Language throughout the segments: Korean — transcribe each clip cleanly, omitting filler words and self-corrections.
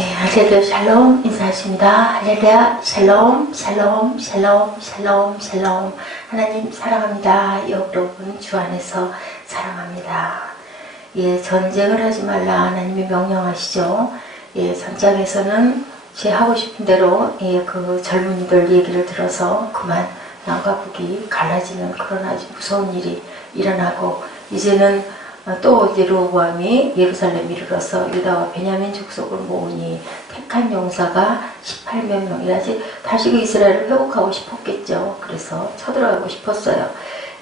네, 할렐루야 샬롬 인사하십니다. 할렐루야 샬롬 샬롬 샬롬 샬롬 샬롬. 하나님 사랑합니다. 여러분 주 안에서 사랑합니다. 예, 전쟁을 하지 말라 하나님이 명령하시죠. 예, 전장에서는 제 하고 싶은 대로 그 젊은이들 얘기를 들어서 그만 남과 북이 갈라지는 그런 아주 무서운 일이 일어나고, 이제는 또 이제 르호보암이 예루살렘 이르러서 유다와 베냐민 족속을 모으니 택한 용사가 18만 명이라지. 다시 그 이스라엘을 회복하고 싶었겠죠. 그래서 쳐들어가고 싶었어요.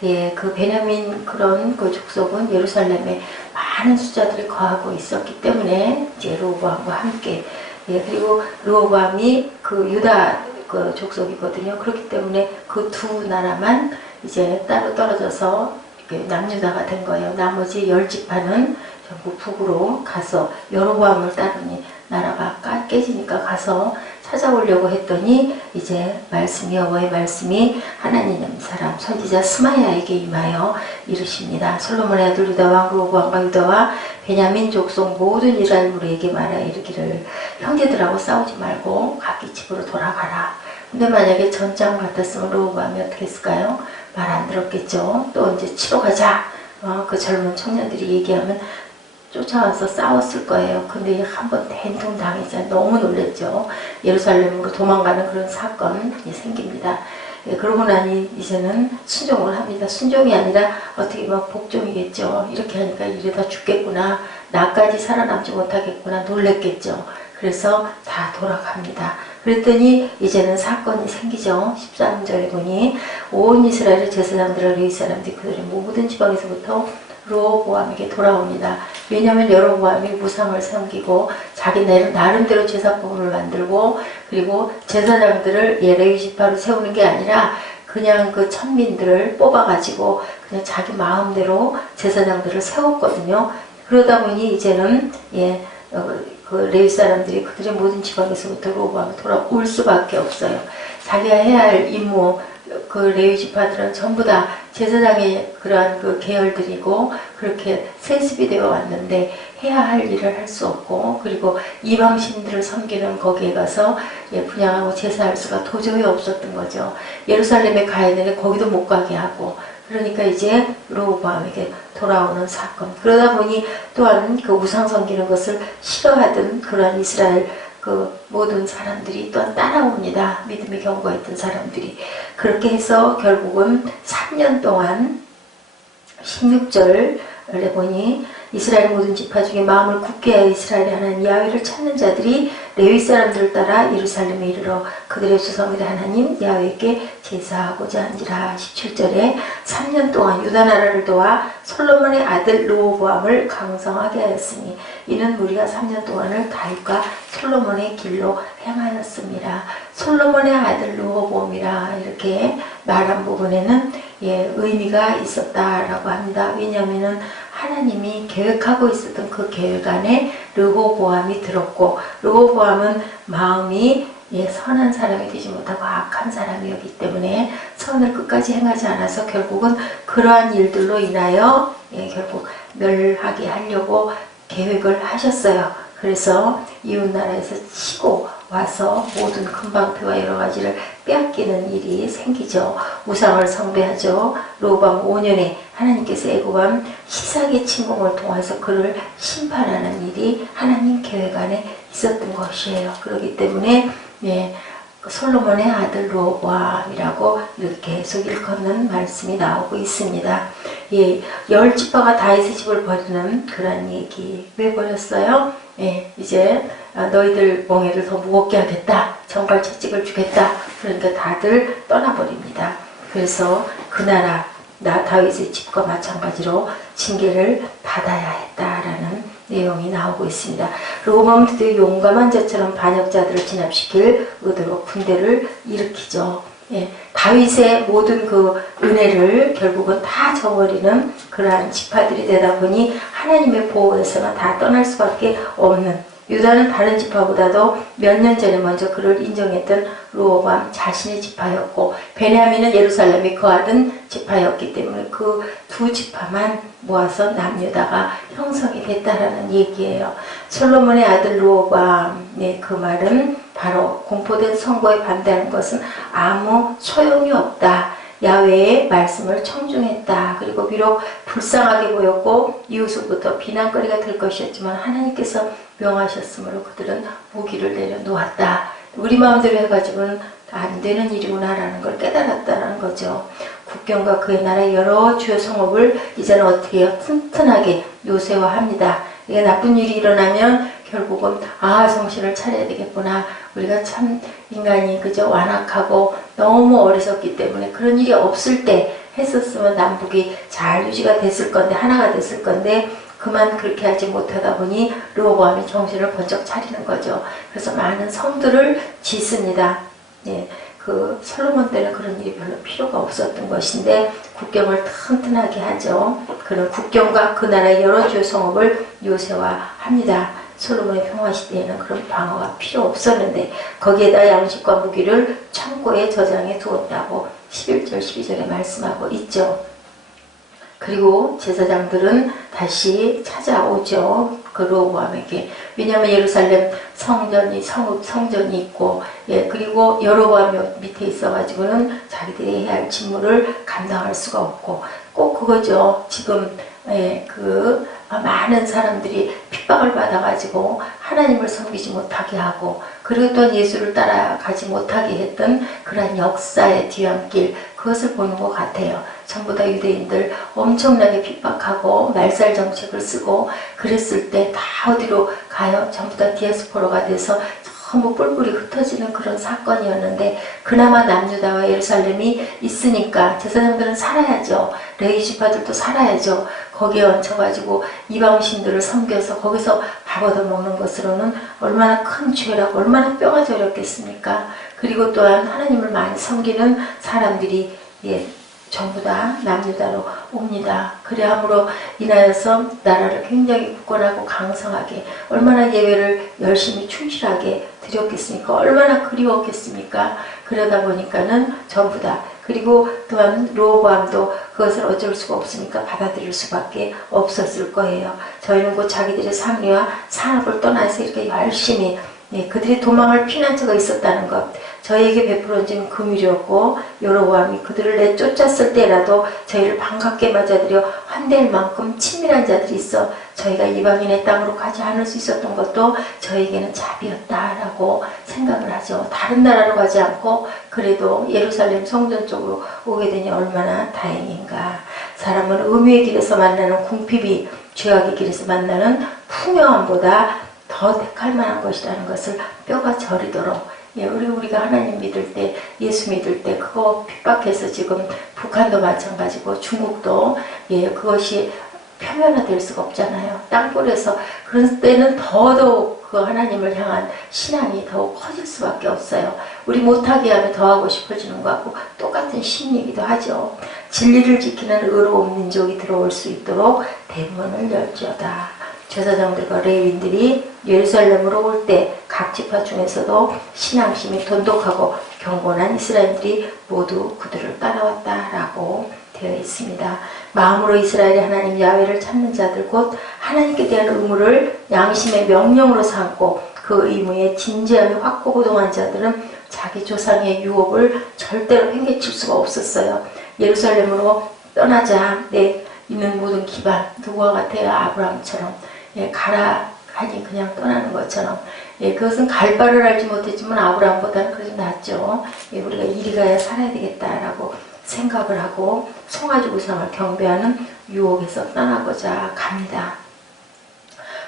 예, 그 베냐민 그런 그 족속은 예루살렘에 많은 숫자들이 거하고 있었기 때문에 이제 르호보암과 함께, 예, 그리고 르호보암이 그 유다 그 족속이거든요. 그렇기 때문에 그 두 나라만 이제 따로 떨어져서 남유다가 된 거예요. 나머지 10지파는 전부 북으로 가서 여로보암을 따르니 나라가 깨지니까 가서 찾아오려고 했더니 이제 말씀이, 여호와의 말씀이 하나님 사람 선지자 스마야에게 임하여 이르십니다. 솔로몬의 아들 유다 왕 르호보암과 유다와 베냐민 족속 모든 이스라엘 무리에게 말하여 이르기를, 형제들하고 싸우지 말고 각기 집으로 돌아가라. 근데 만약에 전장 같았으면 르호보암이 어떻게 했을까요? 말 안 들었겠죠. 또 이제 치러 가자. 그 젊은 청년들이 얘기하면 쫓아와서 싸웠을 거예요. 근데 한번 된통 당했잖아요. 너무 놀랬죠. 예루살렘으로 도망가는 그런 사건이 생깁니다. 예, 그러고 나니 이제는 순종을 합니다. 순종이 아니라 어떻게 막 복종이겠죠. 이렇게 하니까 이러다 죽겠구나, 나까지 살아남지 못하겠구나 놀랬겠죠. 그래서 다 돌아갑니다. 그랬더니 이제는 사건이 생기죠. 13절에 보니 온 이스라엘의 제사장들과 레위 사람들이 그들의 모든 지방에서부터 르호보암에게 돌아옵니다. 왜냐하면 여로보암이 무상을 섬기고 자기 나름대로 제사법을 만들고, 그리고 제사장들을 레위 지파로 세우는 게 아니라 그냥 그 천민들을 뽑아가지고 그냥 자기 마음대로 제사장들을 세웠거든요. 그러다 보니 이제는 그 레위 사람들이 그들의 모든 지방에서부터 르호보암에 돌아올 수밖에 없어요. 자기가 해야 할 임무, 그 레위 지파들은 전부 다 제사장의 그러한 그 계열들이고 그렇게 세습이 되어 왔는데 해야 할 일을 할 수 없고, 그리고 이방신들을 섬기는 거기에 가서 분향하고 제사할 수가 도저히 없었던 거죠. 예루살렘에 가야 되는데 거기도 못 가게 하고, 그러니까 이제 르호보암에게 돌아오는 사건. 그러다 보니 또한 그 우상 섬기는 것을 싫어하던 그러한 이스라엘 그 모든 사람들이 또한 따라옵니다. 믿음의 경고가 있던 사람들이. 그렇게 해서 결국은 3년 동안 16절에 보니 이스라엘 모든 지파 중에 마음을 굳게 하여 이스라엘의 하나님 야훼를 찾는 자들이 레위 사람들을 따라 예루살렘에 이르러 그들의 조상들의 하나님 야훼께 제사하고자 한지라. 17절에 3년 동안 유다 나라를 도와 솔로몬의 아들 르호보암을 강성하게 하였으니 이는 무리가 3년 동안을 다윗과 솔로몬의 길로 행하였습니다. 솔로몬의 아들 르호보암이라 이렇게 말한 부분에는 의미가 있었다라고 합니다. 왜냐하면 하나님이 계획하고 있었던 그 계획 안에 르호보암이 들었고, 르호보암은 마음이 선한 사람이 되지 못하고 악한 사람이었기 때문에 선을 끝까지 행하지 않아서 결국은 그러한 일들로 인하여 결국 멸하게 하려고 계획을 하셨어요. 그래서 이웃나라에서 치고 와서 모든 금방패와 여러 가지를 빼앗기는 일이 생기죠. 우상을 숭배하죠. 르호보암 5년에 하나님께서 애굽왕 시삭의 침공을 통해서 그를 심판하는 일이 하나님 계획 안에 있었던 것이에요. 그렇기 때문에 솔로몬의 아들 르호보암이라고 이렇게 계속 일컫는 말씀이 나오고 있습니다. 10지파가 다윗의 집을 버리는 그런 얘기. 왜 버렸어요? 이제 너희들 멍에를 더 무겁게 하겠다, 정갈 채찍을 주겠다. 그러니까 다들 떠나버립니다. 그래서 그 나라 다윗의 집과 마찬가지로 징계를 받아야 했다라는 내용이 나오고 있습니다. 르호보암은 드디어 용감한 자처럼 반역자들을 진압시킬 의도로 군대를 일으키죠. 다윗의 모든 그 은혜를 결국은 다 저버리는 그러한 지파들이 되다 보니 하나님의 보호에서만 다 떠날 수밖에 없는 유다는 다른 지파보다도 몇 년 전에 먼저 그를 인정했던 르호보암 자신의 지파였고, 베냐민은 예루살렘에 거하던 지파였기 때문에 그 두 지파만 모아서 남유다가 형성이 됐다라는 얘기예요. 솔로몬의 아들 르호보암의 그 말은 바로 공포된 선고에 반대하는 것은 아무 소용이 없다. 야훼의 말씀을 청중했다. 그리고 비록 불쌍하게 보였고 이웃으로부터 비난거리가 될 것이었지만 하나님께서 명하셨으므로 그들은 무기를 내려놓았다. 우리 마음대로 해가지고는 안 되는 일이구나라는 걸 깨달았다는 거죠. 국경과 그의 나라의 여러 주요 성읍을 이제는 어떻게 해요? 튼튼하게 요새화합니다. 이게 나쁜 일이 일어나면 결국은 정신을 차려야 되겠구나. 우리가 참 인간이 그저 완악하고 너무 어리석기 때문에 그런 일이 없을 때 했었으면 남북이 잘 유지가 됐을 건데, 하나가 됐을 건데, 그만 그렇게 하지 못하다 보니 르호보암이 정신을 번쩍 차리는 거죠. 그래서 많은 성들을 짓습니다. 예, 그 솔로몬 때는 그런 일이 별로 필요가 없었던 것인데 국경을 튼튼하게 하죠. 그런 국경과 그 나라의 여러 주요 성읍을 요새화합니다. 솔로몬의 평화시대에는 그런 방어가 필요 없었는데 거기에다 양식과 무기를 창고에 저장해 두었다고 11절 12절에 말씀하고 있죠. 그리고 제사장들은 다시 찾아오죠. 그 르호보암에게. 왜냐하면 예루살렘 성전이 있고, 그리고 여로보암 밑에 있어가지고는 자기들이 해야 할 직무를 감당할 수가 없고, 꼭 그거죠. 지금 많은 사람들이 핍박을 받아가지고 하나님을 섬기지 못하게 하고, 그리고 또 예수를 따라가지 못하게 했던 그러한 역사의 뒤안길, 그것을 보는 것 같아요. 전부 다 유대인들 엄청나게 핍박하고 말살 정책을 쓰고 그랬을 때 다 어디로 가요? 전부 다 디아스포라가 돼서 전부 뿔뿔이 흩어지는 그런 사건이었는데, 그나마 남유다와 예루살렘이 있으니까 제사장들은 살아야죠. 레위 지파들도 살아야죠. 거기에 얹혀가지고 이방신들을 섬겨서 거기서 밥 얻어먹는 것으로는 얼마나 큰 죄라고, 얼마나 뼈가 저렸겠습니까? 그리고 또한 하나님을 많이 섬기는 사람들이 전부 다 남유다로 옵니다. 그래함으로 인하여서 나라를 굉장히 굳건하고 강성하게, 얼마나 예배를 열심히 충실하게 드렸겠습니까? 얼마나 그리웠겠습니까? 그러다 보니까는 전부 다, 그리고 또한 르호보암도 그것을 어쩔 수가 없으니까 받아들일 수밖에 없었을 거예요. 저희는 곧 자기들의 상리와 산업을 떠나서 이렇게 열심히, 그들이 도망을 피난처가 있었다는 것, 저희에게 베풀어진 금일이었고, 여로보암이 그들을 내쫓았을 때라도 저희를 반갑게 맞아들여 환대할 만큼 친밀한 자들이 있어 저희가 이방인의 땅으로 가지 않을 수 있었던 것도 저에게는 자비였다라고 생각을 하죠. 다른 나라로 가지 않고 그래도 예루살렘 성전 쪽으로 오게 되니 얼마나 다행인가. 사람은 의미의 길에서 만나는 궁핍이 죄악의 길에서 만나는 풍요함보다 더 택할 만한 것이라는 것을 뼈가 저리도록, 우리가 하나님 믿을 때, 예수 믿을 때 그거 핍박해서 지금 북한도 마찬가지고 중국도 그것이 표면화될 수가 없잖아요. 땅굴에서. 그런 때는 더더욱 그 하나님을 향한 신앙이 더욱 커질 수밖에 없어요. 우리 못하게 하면 더 하고 싶어지는 것하고 똑같은 심리이기도 하죠. 진리를 지키는 의로운 민족이 들어올 수 있도록 대문을 열지어다. 제사장들과 레위인들이 예루살렘으로 올 때 각 지파 중에서도 신앙심이 돈독하고 경건한 이스라엘들이 모두 그들을 따라왔다라고 되어 있습니다. 마음으로 이스라엘의 하나님 야훼를 찾는 자들, 곧 하나님께 대한 의무를 양심의 명령으로 삼고 그 의무에 진지함이 확고부동한 자들은 자기 조상의 유업을 절대로 팽개칠 수가 없었어요. 예루살렘으로 떠나자 내 있는 모든 기반, 누구와 같아요? 아브라함처럼 가라 하니 그냥 떠나는 것처럼, 그것은 갈 바를 알지 못했지만 아브라함보다는 그래도 낫죠. 우리가 이리 가야 살아야 되겠다라고 생각을 하고 송아지 우상을 경배하는 유혹에서 떠나고자 갑니다.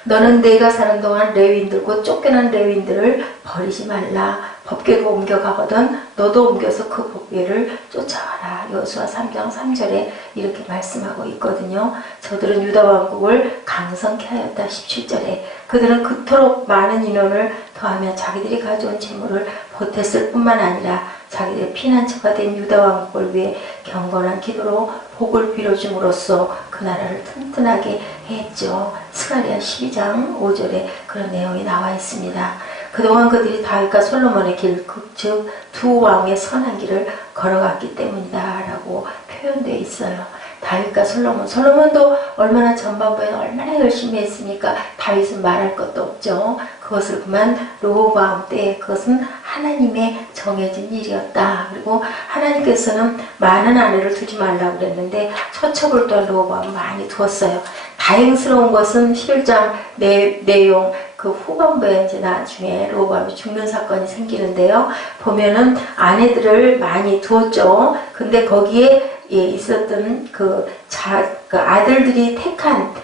너는 내가 사는 동안 레위인들, 곧 쫓겨난 레위인들을 버리지 말라. 법궤가 옮겨가거든 너도 옮겨서 그 법궤를 쫓아와라. 여호수아 3장 3절에 이렇게 말씀하고 있거든요. 저들은 유다 왕국을 강성케 하였다. 17절에 그들은 그토록 많은 인원을 더하며 자기들이 가져온 재물을 보탰을 뿐만 아니라 자기들의 피난처가 된 유다 왕국을 위해 경건한 기도로 복을 빌어줌으로써 그 나라를 튼튼하게 했죠. 스가랴 12장 5절에 그런 내용이 나와 있습니다. 그동안 그들이 다윗과 솔로몬의 길, 즉 두 왕의 선한 길을 걸어갔기 때문이다 라고 표현되어 있어요. 다윗과 솔로몬도 얼마나 전반부에 얼마나 열심히 했으니까 다윗은 말할 것도 없죠. 그것을 그만 르호보암 때 그것은 하나님의 정해진 일이었다. 그리고 하나님께서는 많은 아내를 두지 말라고 그랬는데 처첩을 또한 르호보암 많이 두었어요. 다행스러운 것은 11장 내용 그 후반부에 이제 나중에 르호보암이 죽는 사건이 생기는데요. 보면은 아내들을 많이 두었죠. 근데 거기에 있었던 그 아들들이 택한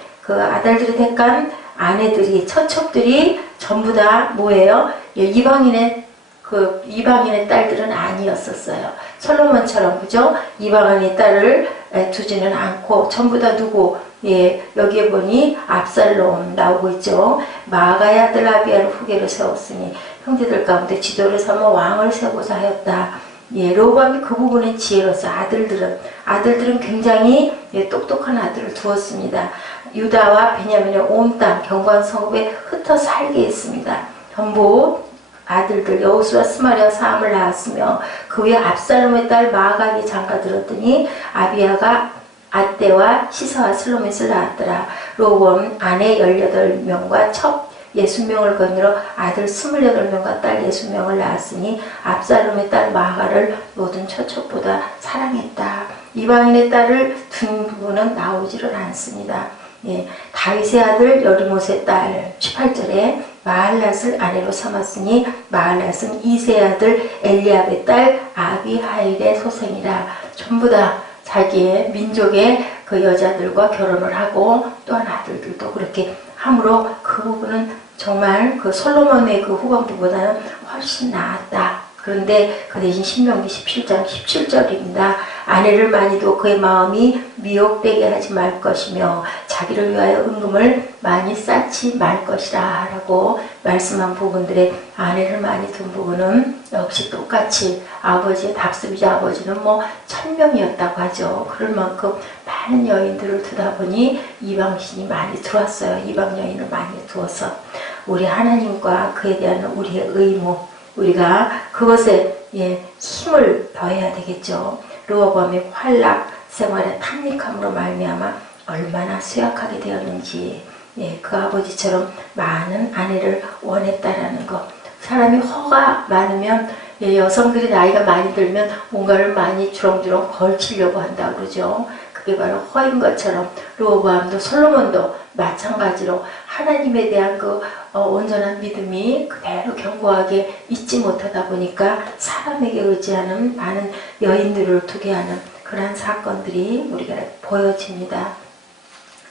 아내들이 처첩들이 전부 다 뭐예요? 이방인의 딸들은 아니었었어요. 솔로몬처럼 그죠? 이방인의 딸을 두지는 않고 전부 다 누구? 여기에 보니 압살롬 나오고 있죠. 마가의 아들 아비야를 후계로 세웠으니 형제들 가운데 지도를 삼아 왕을 세우고자 하였다. 르호보암이 그 부분의 지혜로서 아들들은 굉장히 똑똑한 아들을 두었습니다. 유다와 베냐민의 온 땅 경관 성읍에 흩어 살게 했습니다. 전부 아들들 여호수아 스마리아 사함을 낳았으며 그 위에 압살롬의 딸 마아갑이 장가들었더니 아비야가 아떼와 시사와 슬로밋을 낳았더라. 르호보암 아내 18명과 첩 60명을 거느려 아들 28명과 딸 60명을 낳았으니 압살롬의 딸 마아가를 모든 처첩보다 사랑했다. 이방인의 딸을 둔 부분은 나오지를 않습니다. 다윗의 아들 여리못의 딸 18절에 마할랏을 아내로 삼았으니 마할랏은 이새의 아들 엘리압의 딸 아비하일의 소생이라. 전부 다 자기의 민족의 그 여자들과 결혼을 하고 또한 아들들도 그렇게 함으로 그 부분은 정말 그 솔로몬의 그 후반부보다는 훨씬 나았다. 그런데 그 대신 신명기 17장 17절입니다. 아내를 많이 둬 그의 마음이 미혹되게 하지 말 것이며 자기를 위하여 은금을 많이 쌓지 말 것이라 라고 말씀한 부분들의 아내를 많이 둔 부분은 역시 똑같이 아버지의 답습이자 아버지는 1000명이었다고 하죠. 그럴 만큼 많은 여인들을 두다 보니 이방신이 많이 들어왔어요. 이방 여인을 많이 두어서 우리 하나님과 그에 대한 우리의 의무, 우리가 그것에 힘을 더해야 되겠죠. 르호보암의 활락 생활의 탐닉함으로 말미암아 얼마나 쇠약하게 되었는지, 그 아버지처럼 많은 아내를 원했다라는 것. 사람이 허가 많으면 여성들이 나이가 많이 들면 뭔가를 많이 주렁주렁 걸치려고 한다고 그러죠. 그게 바로 허인 것처럼 르호보암도 솔로몬도 마찬가지로 하나님에 대한 그 온전한 믿음이 그대로 견고하게 있지 못하다 보니까 사람에게 의지하는 많은 여인들을 두게 하는 그러한 사건들이 우리가 보여집니다.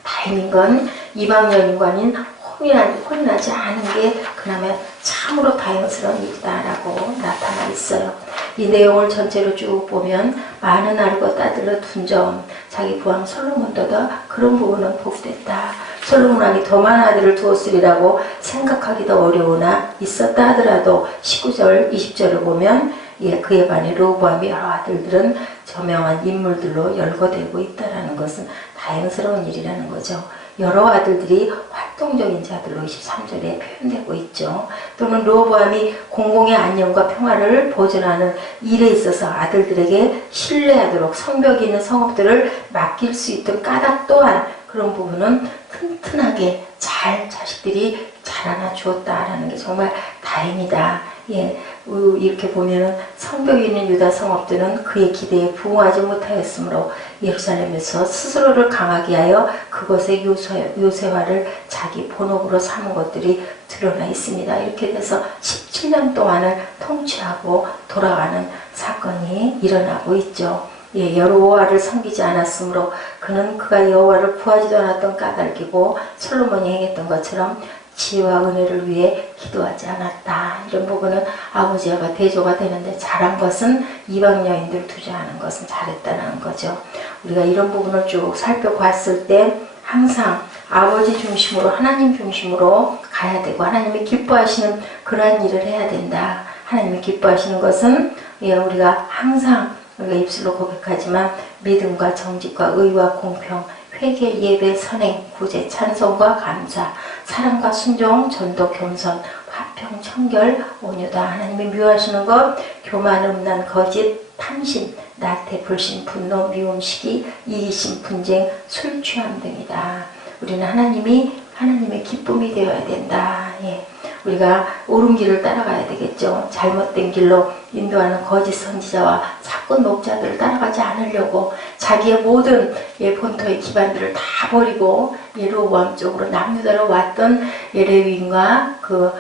다행인 건 이방 여인과는 혼이 나지 않은 게 그나마 참으로 다행스러운 일이다라고 나타나 있어요. 이 내용을 전체로 쭉 보면 많은 아르고 따들어 둔 점, 자기 부왕 솔로몬도 그런 부분은 복됐다. 솔로몬 왕이 더 많은 아들을 두었으리라고 생각하기도 어려우나 있었다 하더라도 19절, 20절을 보면 그에 반해 르호보암의 여러 아들들은 저명한 인물들로 열거되고 있다는 것은 다행스러운 일이라는 거죠. 여러 아들들이 활동적인 자들로 23절에 표현되고 있죠. 또는 르호보암이 공공의 안녕과 평화를 보존하는 일에 있어서 아들들에게 신뢰하도록 성벽이 있는 성읍들을 맡길 수 있던 까닭 또한 그런 부분은 튼튼하게 잘 자식들이 자라나 주었다라는 게 정말 다행이다. 이렇게 보면은 성벽이 있는 유다 성읍들은 그의 기대에 부응하지 못하였으므로 예루살렘에서 스스로를 강하게 하여 그것의 요새화를 자기 본업으로 삼은 것들이 드러나 있습니다. 이렇게 돼서 17년 동안을 통치하고 돌아가는 사건이 일어나고 있죠. 여호와를 섬기지 않았으므로 그는 그가 여호와를 구하지도 않았던 까닭이고 솔로몬이 행했던 것처럼 지혜와 은혜를 위해 기도하지 않았다. 이런 부분은 아버지와 대조가 되는데 잘한 것은 이방 여인들 두지 않은 것은 잘했다는 거죠. 우리가 이런 부분을 쭉 살펴봤을 때 항상 아버지 중심으로 하나님 중심으로 가야 되고 하나님이 기뻐하시는 그러한 일을 해야 된다. 하나님이 기뻐하시는 것은 우리가 항상 우리가 입술로 고백하지만 믿음과 정직과 의와 공평, 회개, 예배, 선행, 구제, 찬송과 감사, 사랑과 순종, 전도, 겸손, 화평, 청결, 온유다. 하나님이 미워하시는 것, 교만, 음란, 거짓, 탐심, 나태, 불신, 분노, 미움, 시기, 이기심, 분쟁, 술 취함 등이다. 우리는 하나님의 기쁨이 되어야 된다. 예. 우리가 옳은 길을 따라가야 되겠죠. 잘못된 길로 인도하는 거짓 선지자와 사건 목자들을 따라가지 않으려고 자기의 모든 본토의 기반들을 다 버리고 로보암 쪽으로 남유다로 왔던 레위인과 그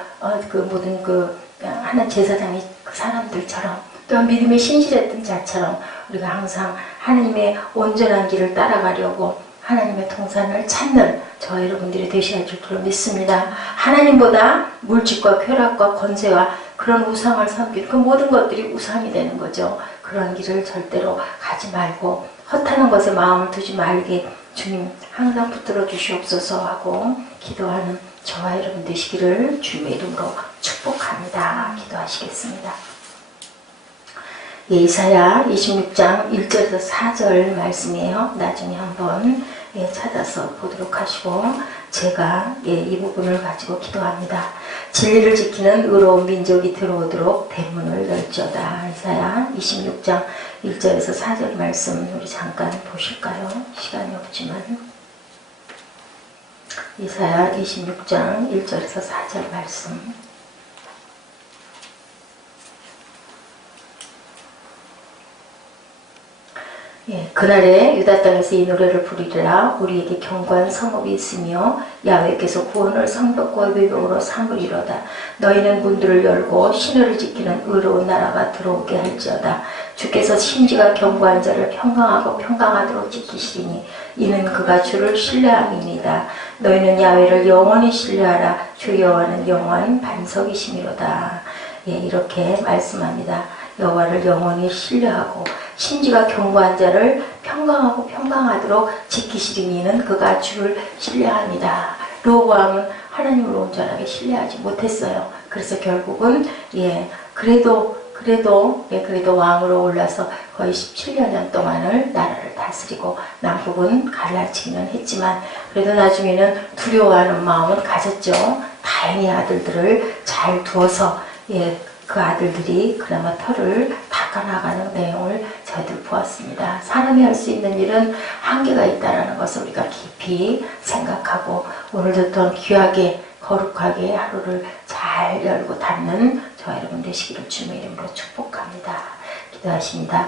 모든 하나님 제사장이 그 사람들처럼, 또한 믿음에 신실했던 자처럼 우리가 항상 하나님의 온전한 길을 따라가려고 하나님의 동산을 찾는 저 여러분들이 되셔야 줄 줄로 믿습니다. 하나님보다 물질과 쾌락과 권세와 그런 우상을 섬기는 그 모든 것들이 우상이 되는 거죠. 그런 길을 절대로 가지 말고 허탄한 것에 마음을 두지 말게 주님 항상 붙들어 주시옵소서 하고 기도하는 저와 여러분 되시기를 주님의 이름으로 축복합니다. 기도하시겠습니다. 이사야 26장 1절에서 4절 말씀이에요. 나중에 한번 찾아서 보도록 하시고 제가 이 부분을 가지고 기도합니다. 진리를 지키는 의로운 민족이 들어오도록 대문을 열지어다. 이사야 26장 1절에서 4절 말씀 우리 잠깐 보실까요? 시간이 없지만 이사야 26장 1절에서 4절 말씀. 그날에 유다 땅에서 이 노래를 부르리라. 우리에게 견고한 성읍이 있으며 야훼께서 구원을 성벽과 외벽으로 삼으리로다. 너희는 문들을 열고 신을 지키는 의로운 나라가 들어오게 할지어다. 주께서 심지가 견고한 자를 평강하고 평강하도록 지키시리니 이는 그가 주를 신뢰함이니이다. 너희는 야훼를 영원히 신뢰하라. 주 여호와는 영원한 반석이시미로다. 이렇게 말씀합니다. 여호와를 영원히 신뢰하고 심지가 견고한 자를 평강하고 평강하도록 지키시리니 이는 그가 주를 신뢰합니다. 로보암은 하나님을 온전하게 신뢰하지 못했어요. 그래서 결국은 그래도 왕으로 올라서 거의 17년 동안을 나라를 다스리고 남북은 갈라치기는 했지만 그래도 나중에는 두려워하는 마음은 가졌죠. 다행히 아들들을 잘 두어서 그 아들들이 그나마 털을 닦아나가는 내용을 저희들 보았습니다. 사람이 할 수 있는 일은 한계가 있다는 것을 우리가 깊이 생각하고 오늘도 또한 귀하게 거룩하게 하루를 잘 열고 닫는 저와 여러분 되시기를 주님의 이름으로 축복합니다. 기도하십니다.